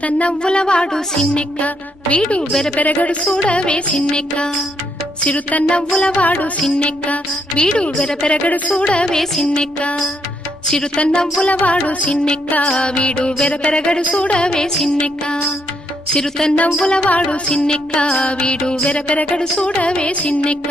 సిరుతన్నవ్వులవాడు సిన్నెక్క వీడు వెరపెరగడు చూడవే సిన్నెక్క సిరుతన్నవ్వులవాడు సిన్నెక్క వీడు వెరపెరగడు చూడవే సిన్నెక్క సిరుతన్నవ్వులవాడు సిన్నెక్క వీడు వెరపెరగడు చూడవే సిన్నెక్క సిరుతన్నవ్వులవాడు సిన్నెక్క వీడు వెరపెరగడు చూడవే సిన్నెక్క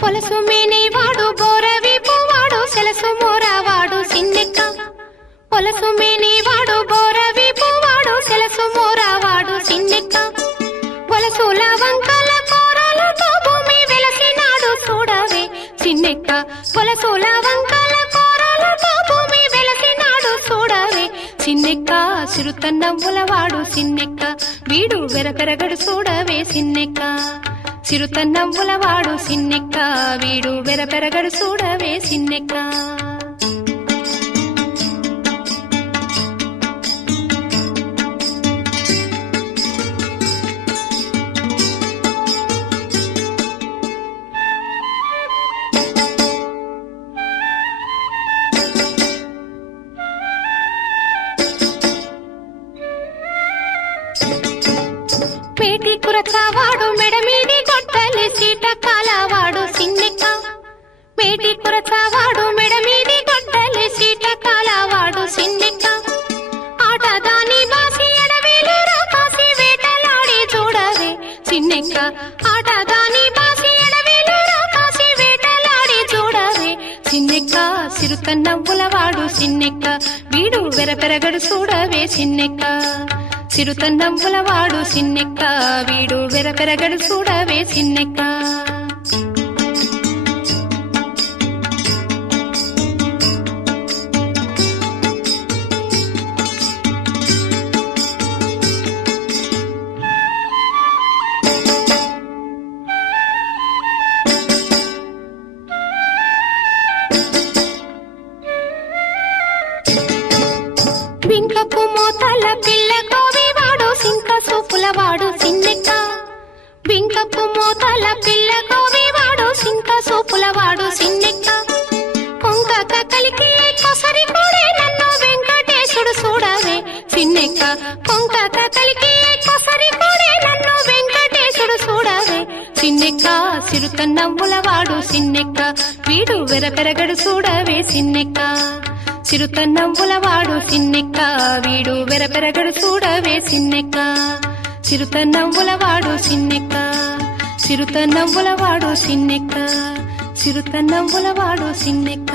పొలసు మేనేవాడు బోరవీపువాడు సెలసు మోరవాడు సిన్నెక్క పొలసు మేనేవాడు బోరవీపువాడు సెలసు మోరవాడు సిన్నెక్క వలసుల వంకల కోరలతో భూమి వెలసినాడు చూడవే సిన్నెక్క వలసుల వంకల కోరలతో భూమి వెలసినాడు చూడవే సిన్నెక్క సిరుతన్నవ్వులవాడు సిన్నెక్క వీడు వెరపెరగడు చూడవే సిన్నెక్క సిరుతన్నవ్వులవాడు సిన్నెక్క వీడు వెరపెరగడు చూడవే సిన్నెక్క పేటి కురచవాడు మెడమీది గొడ్డలి సీట కాలవాడు సిన్నెక్క పేటి కురచవాడు మెడమీది గొడ్డలి సీట కాలవాడు సిన్నెక్క ఆటదాని బాసి ఎడవేలు రాకాసి వేటలాడి చూడవే సిన్నెక్క ఆటదాని బాసి ఎడవేలు రాకాసి వేటలాడి చూడవే సిన్నెక్క సిరుతన్నవ్వులవాడు సిన్నెక్క వీడు వెరపెరగడు చూడవే సిన్నెక్క సిరుతన్నవ్వులవాడు సిన్నెక్క వీడు వెరపెరగడు చూడవే సిన్నెక్క బింకపు మోతల పిల్ల కోవివాడు సింక సూపులవాడు సిన్నెక్క బింకపు మోతల పిల్ల కోవివాడు సింక సూపులవాడు సిన్నెక్క కొంక కక్కలికి కొసరి కూడే నన్ను వెంకటేశుడు చూడవే సిన్నెక్క కొంక కక్కలికి కొసరి కూడే నన్ను వెంకటేశుడు చూడవే సిన్నెక్క సిరుతన్నవ్వులవాడు సిన్నెక్క వీడు వెరపెరగడు చూడవే సిన్నెక్క సిరుతన్నవ్వులవాడు సిన్నెక్క వీడు వెరపెరగడు చూడవే సిన్నెక్క సిరుతన్నవ్వులవాడు సిన్నెక్క సిరుతన్నవ్వులవాడు సిన్నెక్క సిరుతన్నవ్వులవాడు సిన్నెక్క